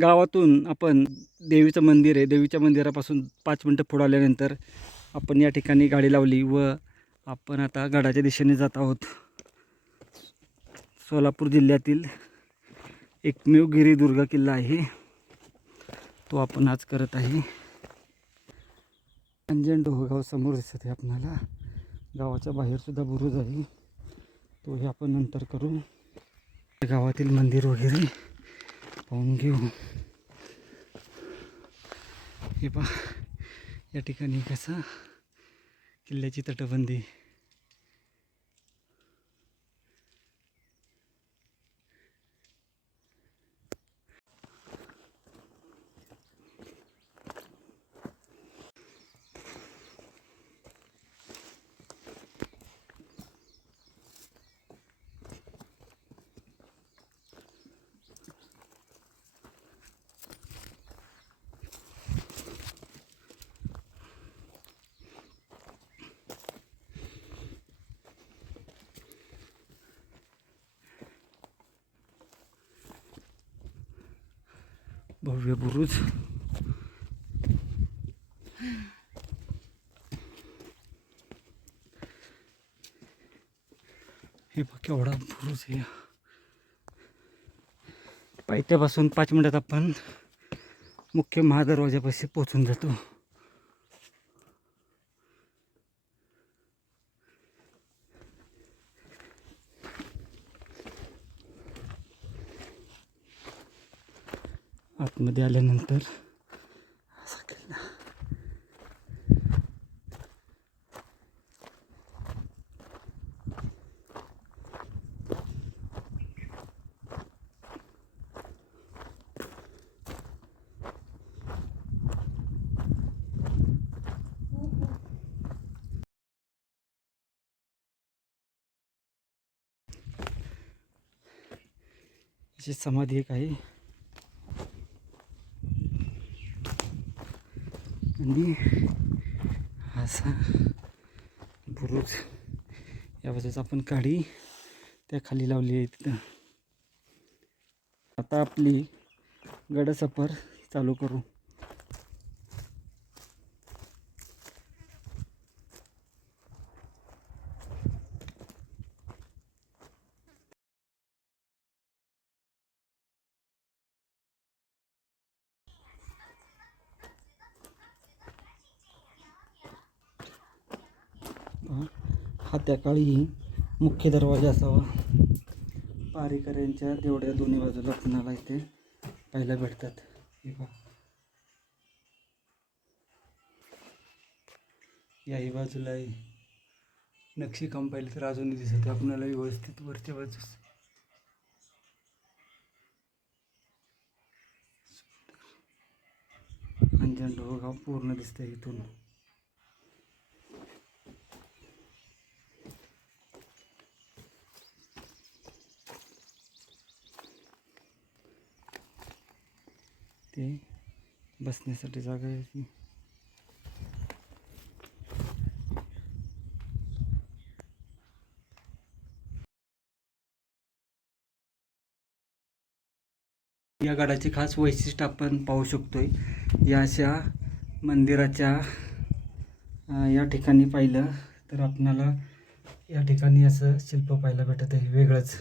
गावातून आपण देवीचं मंदिर आहे. देवीच्या मंदिरापासून पाच मिनटं पुढं आल्यानंतर आपण या ठिकाणी गाडी लावली व आपण आता गडाच्या दिशेने जात आहोत. सोलापूर जिल्ह्यातील एकमेव गिरिदुर्ग किल्ला आहे. तो आपण आज करत आहे. अंजन डोहगाव समोर दिसत आहे आपणाला गावाच्या बाहेरसुद्धा बुरुज आहे. तोही आपण नंतर करू. गावातील मंदिर वगैरे. पाहून घेऊ. हे पहा या ठिकाणी कसं किल्ल्याची तटबंदी. भव्य बुरुज हे बघ केवढा बुरुज आहे पायथ्यापासून पाच मिनिटात आपण मुख्य महादरवाजापाशी पोचून जातो आतमध्ये आल्यानंतर असा किल्ला समाधी एक आहे आणि असा बुरुज. या बाजूचा आपण काढी त्या खाली लावली आहे तिथं. आता आपली गडसफर चालू करू पहा, हा त्या काळी मुख्य दरवाजा असावा. पारेकऱ्यांच्या तेवढ्या दोन्ही बाजूला कुणाला इथे पाहायला भेटतात? याही बाजूला नक्षीकाम पाहिलं तर अजूनही दिसत आहे. आपणाला व्यवस्थित वरच्या बाजूस. अंजन गाव पूर्ण दिसतंय इथून ते बसण्यासाठी जागा आहे ती. या गडाचे खास वैशिष्ट्य आपण पाहू शकतोय. या अशा मंदिराच्या या ठिकाणी पाहिलं तर आपणाला या ठिकाणी असं शिल्प पाहायला भेटत आहे. वेगळंच.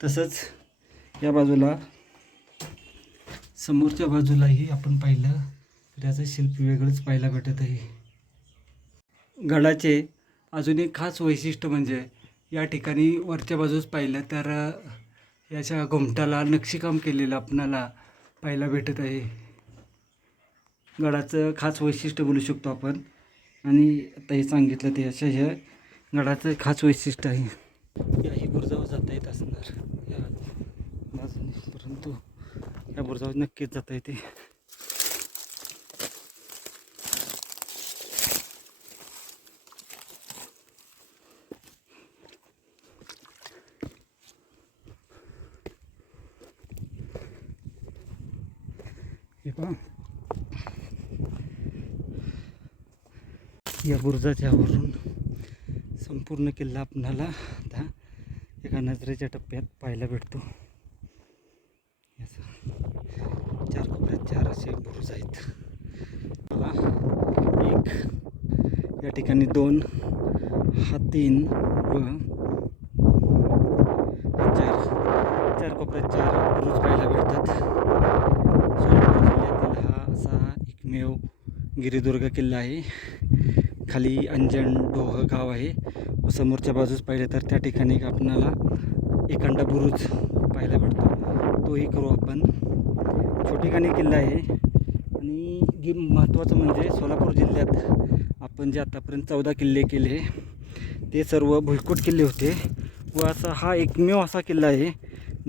तसंच या बाजूला समोरच्या बाजूलाही आपण पाहिलं तर त्याचं शिल्प वेगळंच पाहायला भेटत आहे. गडाचे अजून एक खास वैशिष्ट्य म्हणजे या ठिकाणी वरच्या बाजूस पाहिलं तर याच्या घुमटाला नक्षीकाम केलेलं आपणाला पाहायला भेटत आहे. गडाचं खास वैशिष्ट्य बोलू शकतो आपण. आणि आता हे सांगितलं ते अशा ह्या गडाचं खास वैशिष्ट्य आहे. याही बुरजावर जाता येत असं या बाजूने परंतु वर जाऊ नक्कीच जाता येते. या बुरुजाच्या वरून संपूर्ण किल्ला आपणाला आता एका नजरेच्या टप्प्यात पाहायला भेटतो चार असे बुरुज आहेत मला एक या ठिकाणी दोन हा तीन व चार. चार कोपऱ्यात चार बुरुज पाहायला भेटतात. सोलापूर जिल्ह्यातील हा असा एकमेव गिरिदुर्ग किल्ला आहे. खाली अंजण डोह गाव आहे. व समोरच्या बाजूस पाहिलं तर त्या ठिकाणी आपणाला एखादा बुरुज पाहायला भेटतो. तोही करू आपण. छोटेखानी किल्ला आहे. आणि महत्त्वाचं म्हणजे सोलापूर जिल्ह्यात आपण जे आतापर्यंत चौदा किल्ले केले ते सर्व भुईकोट किल्ले होते. व असा हा एकमेव असा किल्ला आहे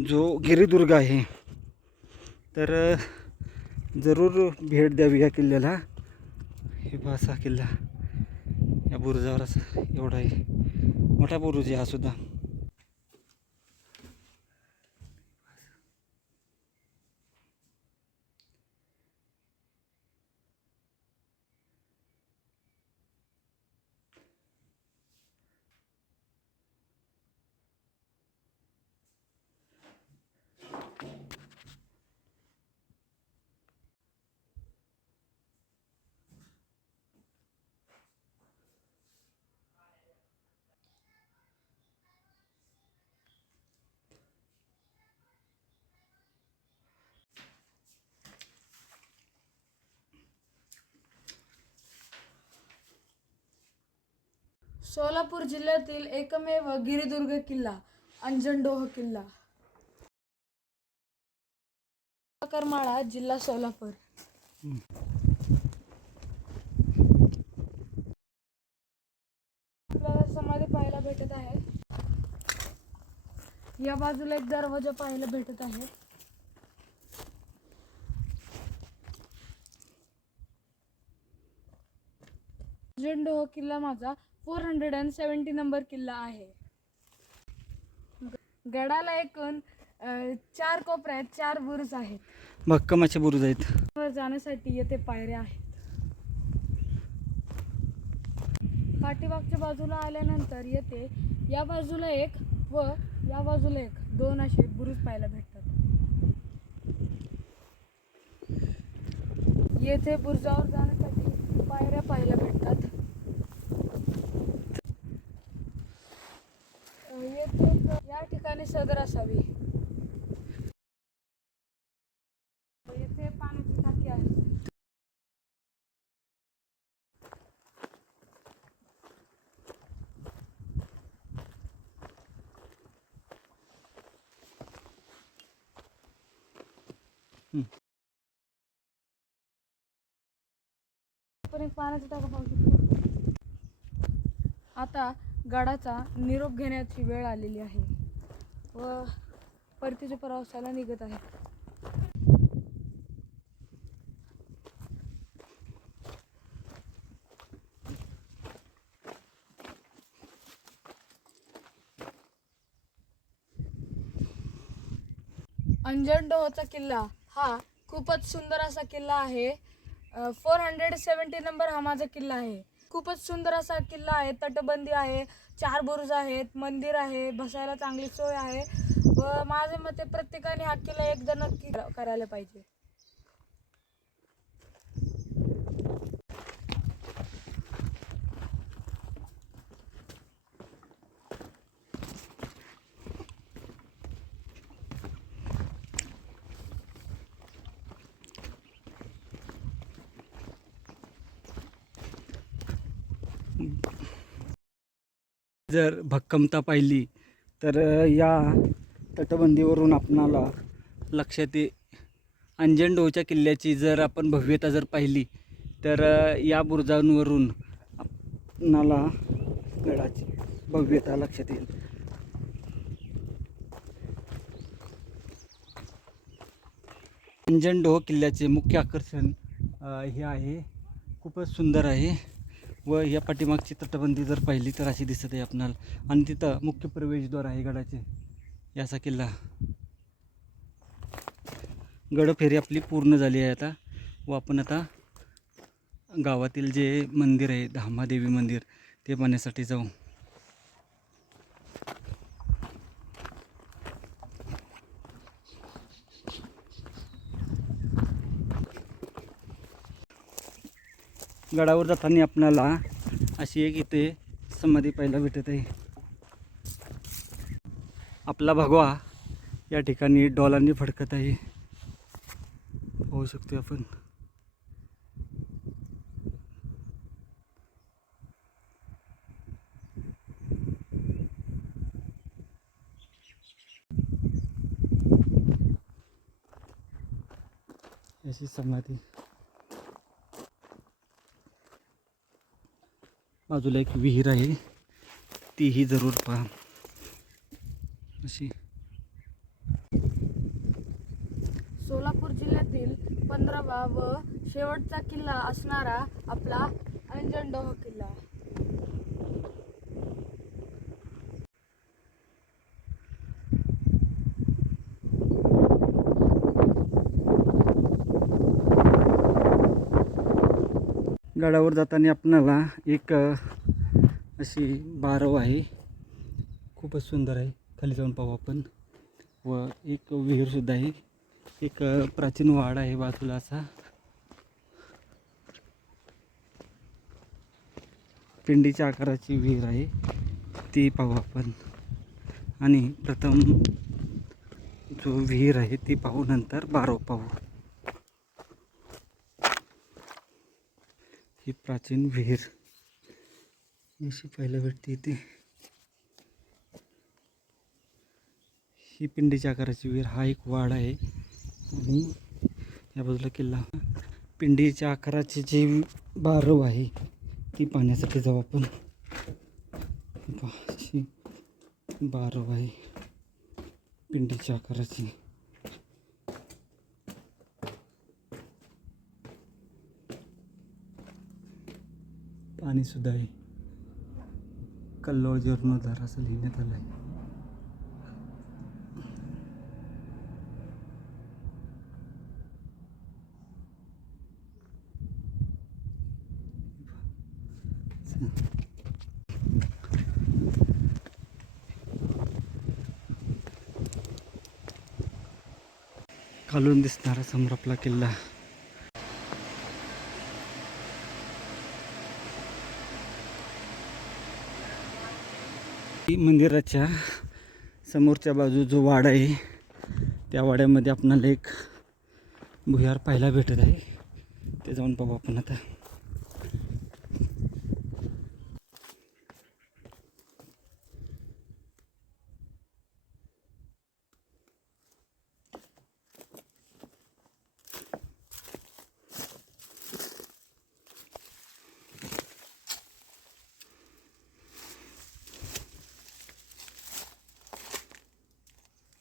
जो गिरिदुर्ग आहे. तर जरूर भेट द्यावी या किल्ल्याला. हे असा किल्ला. या बुरुजावर असा एवढा आहे. मोठा बुरुज आहे हा सुद्धा. सोलापूर जिल्ह्यातील एकमेव गिरिदुर्ग किल्ला अंजनडोह किल्ला. करमाळा जिल्हा सोलापूर. आपल्याला समाधी पाहायला भेटत आहे. या बाजूला एक दरवाजा पाहायला भेटत आहे. अंजनडोह किल्ला माझा four hundred and seventy number किल्ला आहे. गडाला एकूण अं, चार कोपऱ्यात चार बुरुज आहेत. भक्कमाचे बुरुज आहेत. वर जाण्यासाठी येथे पायऱ्या आहेत. पाठीमागच्या बाजूला आल्यानंतर येथे या बाजूला एक व या बाजूला एक दोन असे बुरुज पाहायला भेटतात. येथे बुरुजावर जाण्यासाठी पायऱ्या पाहायला भेटतात. अं, येथे या ठिकाणी सदर असावी येथे पाण्याची टाकी आहे पण एक पाण्याचा टाका पाहू शकतो आता गडाचा निरोप घेण्याची वेळ आलेली आहे व परतीच्या प्रवासाला निघत आहे. अंजनडोहचा किल्ला हा खूपच सुंदर असा किल्ला आहे. फोर हंड्रेड सेवन्टी नंबर हा माझा किल्ला आहे. खूपच सुंदर असा किल्ला आहे तटबंदी आहे चार बुरुज आहेत मंदिर आहे बसायला चांगली सोय आहे. व माझ्या मते प्रत्येकाने हा किल्ला एकदा नक्की करायला पाहिजे. जर भक्कमता पाहिली तर या तटबंदीवरून आपणाला लक्षात ये. अंजनडोहच्या किल्ल्याची जर आपण भव्यता जर पाहिली तर या बुरुजांवरून आपणाला गडाची भव्यता लक्षात येईल. अंजनडोह किल्ल्याचे मुख्य आकर्षण हे आहे. खूपच सुंदर आहे. व या पाठीमागची तटबंदी जर पाहिली तर अशी दिसत आहे आपणाला. आणि तिथं मुख्य प्रवेशद्वार आहे गडाचे. याचा किल्ला. गडफेरी आपली पूर्ण झाली आहे आता. व आपण आता गावातील जे मंदिर आहे धामादेवी मंदिर ते पाहण्यासाठी जाऊ. गडावर जाताना आपणाला अशी एक इथे समाधी पाहायला भेटत आहे. आपला भगवा या ठिकाणी डॉलांनी फडकत आहे. पाहू शकतो आपण. अशी समाधी. बाजूला एक विहीर आहे. तीही जरूर पहा. अशी. सोलापूर जिल्ह्यातील पंधरावा व शेवटचा किल्ला असणारा आपला अंजनडोह किल्ला गडावर जाताना आपणाला एक अशी बारव आहे. खूपच सुंदर आहे. खाली जाऊन पाहू आपण. व एक विहीरसुद्धा आहे. एक प्राचीन वाड आहे बाजूला असा. पिंडीच्या आकाराची विहीर आहे. ती पाहू आपण. आणि प्रथम जो विहीर आहे ती पाहू नंतर बारव पाहू. ही प्राचीन विहीर. अशी पाहायला भेटते इथे ही पिंडीच्या आकाराची विहीर. हा एक वाड आहे. आणि या बाजूला किल्ला. पिंडीच्या आकाराची जी बारव आहे ती पाहण्यासाठी जाऊ आपण. बारव आहे. पिंडीच्या आकाराची. आणि सुद्धा आहे कल्लोळ जीर्णोद्धार असं लिहिण्यात आलं आहे. खालून दिसणारा समोर आपला किल्ला. मंदिराच्या समोरच्या बाजू जो वाडा आहे त्या वाड्यामध्ये आपणाला एक भुयार पाहायला भेटत आहे. ते जाऊन पाहू आपण आता.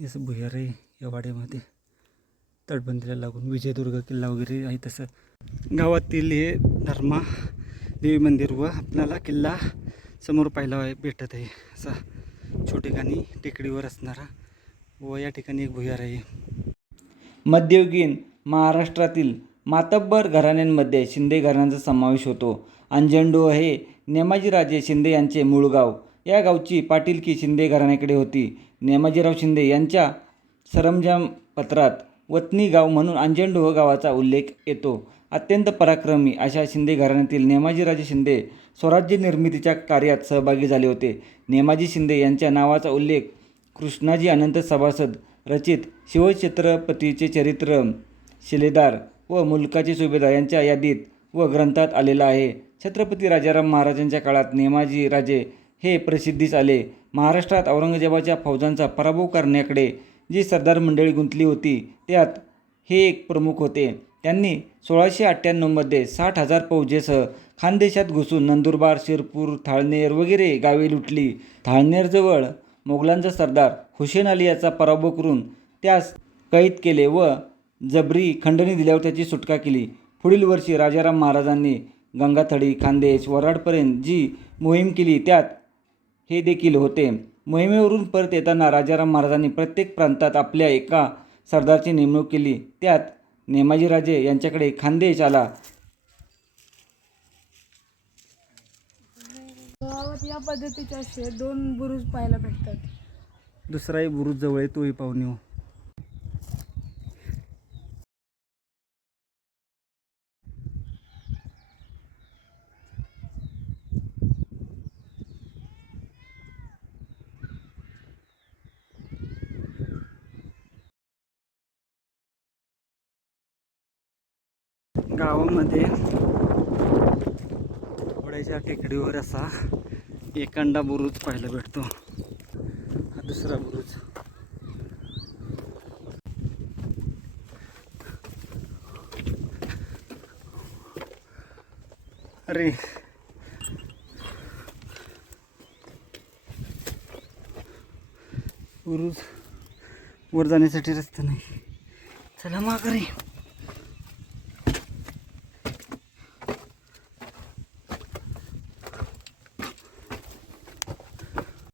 हे असं भुयार आहे या वाड्यामध्ये तटबंदीला लागून विजयदुर्ग किल्ला वगैरे आहे तसं. गावातील हे धर्मा देवी मंदिर व आपल्याला किल्ला समोर पाहायला भेटत आहे. असा ठिकाणी टेकडीवर असणारा व या ठिकाणी एक भुयार आहे. मध्ययुगीन महाराष्ट्रातील मातब्बर घराण्यांमध्ये शिंदे घराण्याचा समावेश होतो. अंजंडो हे नेमाजीराजे शिंदे यांचे मूळ गाव. या गावची पाटीलकी शिंदे घराण्याकडे होती. नेमाजीराव शिंदे यांच्या सरंजाम पत्रात वतनी गाव म्हणून अंजनडोह गावाचा उल्लेख येतो. अत्यंत पराक्रमी अशा शिंदे घराण्यातील नेमाजीराजे शिंदे स्वराज्य निर्मितीच्या कार्यात सहभागी झाले होते. नेमाजी शिंदे यांच्या नावाचा उल्लेख कृष्णाजी अनंत सभासद रचित शिवछत्रपतीचे चरित्र शिलेदार व मुलकाचे सुभेदार यांच्या यादीत व ग्रंथात आलेला आहे. छत्रपती राजाराम महाराजांच्या काळात नेमाजी राजे हे प्रसिद्धीस आले. महाराष्ट्रात औरंगजेबाच्या फौजांचा पराभव करण्याकडे जी सरदार मंडळी गुंतली होती त्यात हे एक प्रमुख होते. त्यांनी सोळाशे अठ्ठ्याण्णवमध्ये साठ हजार फौजेसह खानदेशात घुसून नंदुरबार शिरपूर थाळनेर वगैरे गावे लुटली. थाळनेरजवळ मोगलांचा सरदार हुसेन अली याचा पराभव करून त्यास कैद केले व जबरी खंडणी दिल्यावर त्याची सुटका केली. पुढील वर्षी राजाराम महाराजांनी गंगाथडी खानदेश वराडपर्यंत जी मोहीम केली त्यात हे देखील होते. मोहिमेवरून परत येताना राजाराम महाराजांनी प्रत्येक प्रांतात आपल्या एका सरदारची नेमणूक केली. त्यात नेमाजीराजे यांच्याकडे खानदेश आला गावात या पद्धतीचे असे दोन बुरुज पाहायला भेटतात. दुसराही बुरुज जवळ आहे तोही पाहून येऊ. गावामध्ये घोड्याच्या टेकडीवर असा एकांडा बुरुज पाहायला भेटतो. हा दुसरा बुरुज. अरे. बुरुज वर जाण्यासाठी रस्ता नाही. चला माघारी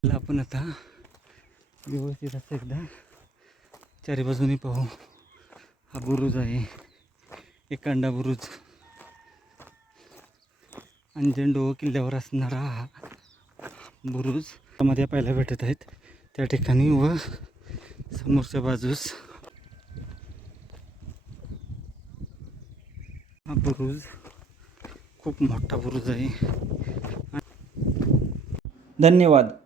चला आपण आता. व्यवस्थित असं एकदा. चारी बाजूनी पाहू. हा बुरुज आहे. एकांडा बुरुज. अंजंडो किल्ल्यावर असणारा हा बुरुजमध्ये पाहायला भेटत आहेत. त्या ठिकाणी व समोरच्या बाजूस हा बुरुज खूप मोठा बुरुज आहे. धन्यवाद.